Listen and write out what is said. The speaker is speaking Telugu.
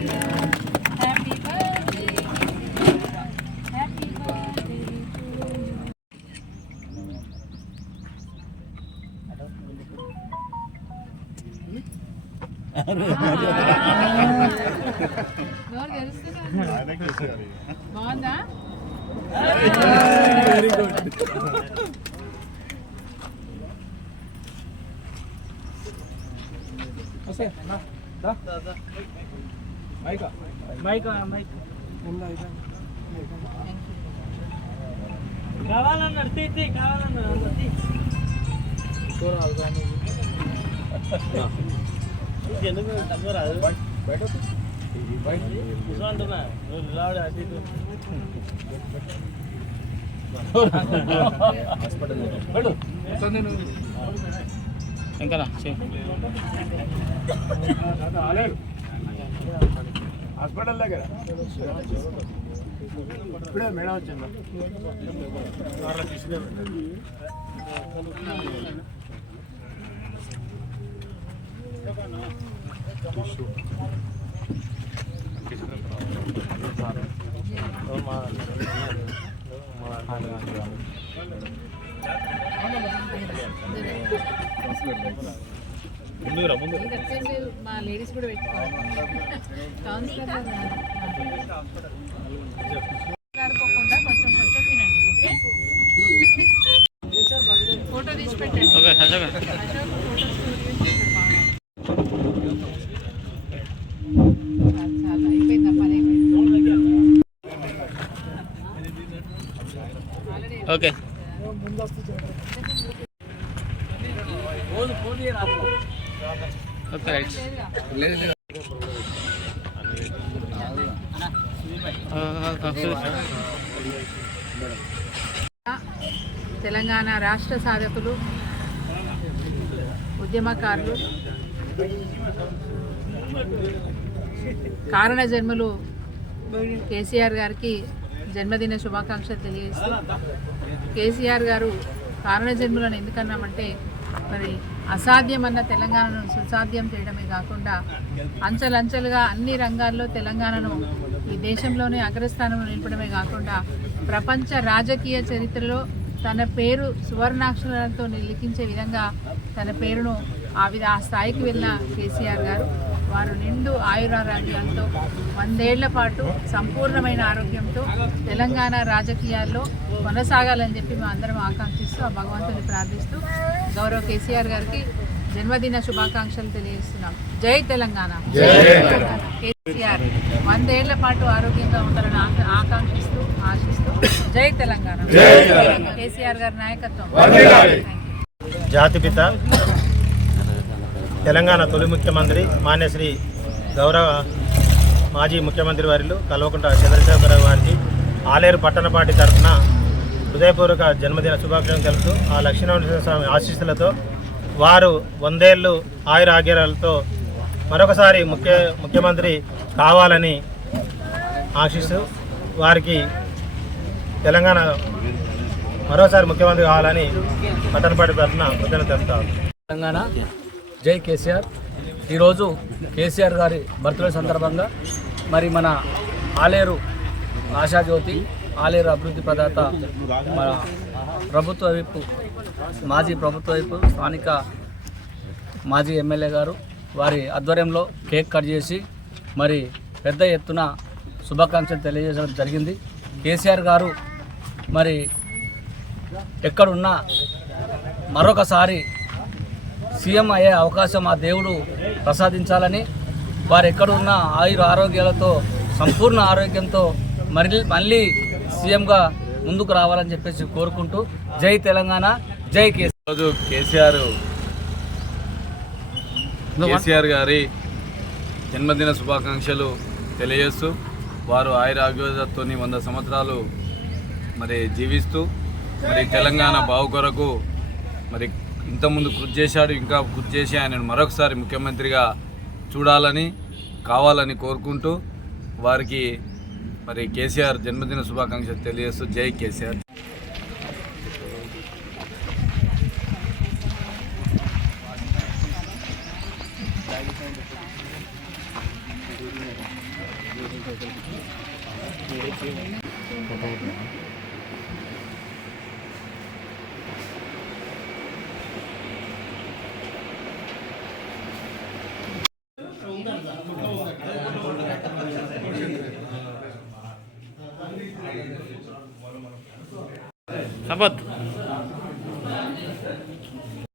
Happy birthday, happy birthday to you. నోరు తెరుస్తున్నారు. బాగుందా? Very good. కావాలన్నాడు తీ కావాలన్నాడు ఎందుకు తగ్గరాదు అంటున్నా రాడు అటు ఇంకా హాస్పిటల్ దగ్గర ఇప్పుడే మేడం వచ్చిందా మా లేడీస్ కూడా పెట్టుకోవాలి. ఆడుకోకుండా కొంచెం కొంచెం తినండి. ఓకే, ఫోటో తీసి పెట్టండి. అశోక్ ఫోటో చాలా అయిపోయిందా? పని అయిపోయింది. Okay okay right. తెలంగాణ రాష్ట్ర సాధకులు, ఉద్యమకారులు, కారణ జన్మలు కేసీఆర్ గారికి జన్మదిన శుభాకాంక్షలు తెలియజేస్తూ, కేసీఆర్ గారు కారణ జన్మలను ఎందుకన్నామంటే మరి అసాధ్యమన్న తెలంగాణను సుసాధ్యం చేయడమే కాకుండా అంచెలంచెలుగా అన్ని రంగాల్లో తెలంగాణను ఈ దేశంలోనే అగ్రస్థానంలో నిలపడమే కాకుండా ప్రపంచ రాజకీయ చరిత్రలో తన పేరు సువర్ణాక్షరాలతో లిఖించే విధంగా తన పేరును ఆ స్థాయికి వెళ్ళిన కేసీఆర్ గారు వారు నిండు ఆయురారోగ్యాలతో 100 ఏళ్ల పాటు సంపూర్ణమైన ఆరోగ్యంతో తెలంగాణ రాజకీయాల్లో కొనసాగాలని చెప్పి మేము అందరం ఆకాంక్షిస్తూ ఆ భగవంతుని ప్రార్థిస్తూ గౌరవ కేసీఆర్ గారికి జన్మదిన శుభాకాంక్షలు తెలియజేస్తున్నాం. జై తెలంగాణ. కేసీఆర్ 100 ఏళ్ల పాటు ఆరోగ్యంగా ఉండాలని ఆకాంక్షిస్తూ ఆశిస్తూ జై తెలంగాణ. కేసీఆర్ గారి నాయకత్వం. జాతిపిత తెలంగాణ తొలి ముఖ్యమంత్రి మాన్యశ్రీ గౌరవ మాజీ ముఖ్యమంత్రి వారిలు కల్వకుంట్ల చంద్రశేఖరరావు గారికి ఆలేరు పట్టణ పార్టీ తరఫున హృదయపూర్వక జన్మదిన శుభాకాంక్షలు తెలుపుతూ ఆ లక్ష్మీనరసింహ స్వామి ఆశీస్సులతో వారు 100 ఏళ్ళు ఆయురారోగ్యాలతో మరొకసారి ముఖ్యమంత్రి కావాలని ఆశిస్తూ వారికి తెలంగాణ మరోసారి ముఖ్యమంత్రి కావాలని పట్టణ పార్టీ తరఫున కృతజ్ఞతలు తెలుపుతారు. తెలంగాణ జై కేసీఆర్. ఈరోజు కేసీఆర్ గారి బర్త్డే సందర్భంగా మరి మన ఆలేరు ఆశాజ్యోతి, ఆలేరు అభివృద్ధి ప్రదాత మన ప్రభుత్వ వైపు మాజీ ప్రభుత్వ వైపు స్థానిక మాజీ ఎమ్మెల్యే గారు వారి ఆధ్వర్యంలో కేక్ కట్ చేసి మరి పెద్ద ఎత్తున శుభాకాంక్షలు తెలియజేయడం జరిగింది. కేసీఆర్ గారు మరి ఎక్కడున్నా మరొకసారి సీఎం అయ్యే అవకాశం ఆ దేవుడు ప్రసాదించాలని, వారు ఎక్కడున్నా ఆరోగ్యాలతో సంపూర్ణ ఆరోగ్యంతో మళ్ళీ సీఎంగా ముందుకు రావాలని చెప్పేసి కోరుకుంటూ జై తెలంగాణ, జై కేసీఆర్. కేసీఆర్ గారి జన్మదిన శుభాకాంక్షలు తెలియజేస్తూ వారు ఆయురారోగ్యాలతో 100 సంవత్సరాలు మరి జీవిస్తూ మరి తెలంగాణ బావు కొరకు మరి ఇంతకుముందు కృషి చేశాడు, ఇంకా కృషి చేసి ఆయనను మరొకసారి ముఖ్యమంత్రిగా చూడాలని కావాలని కోరుకుంటూ వారికి మరి కేసీఆర్ జన్మదిన శుభాకాంక్షలు తెలియజేస్తూ జై కేసీఆర్. సంపత్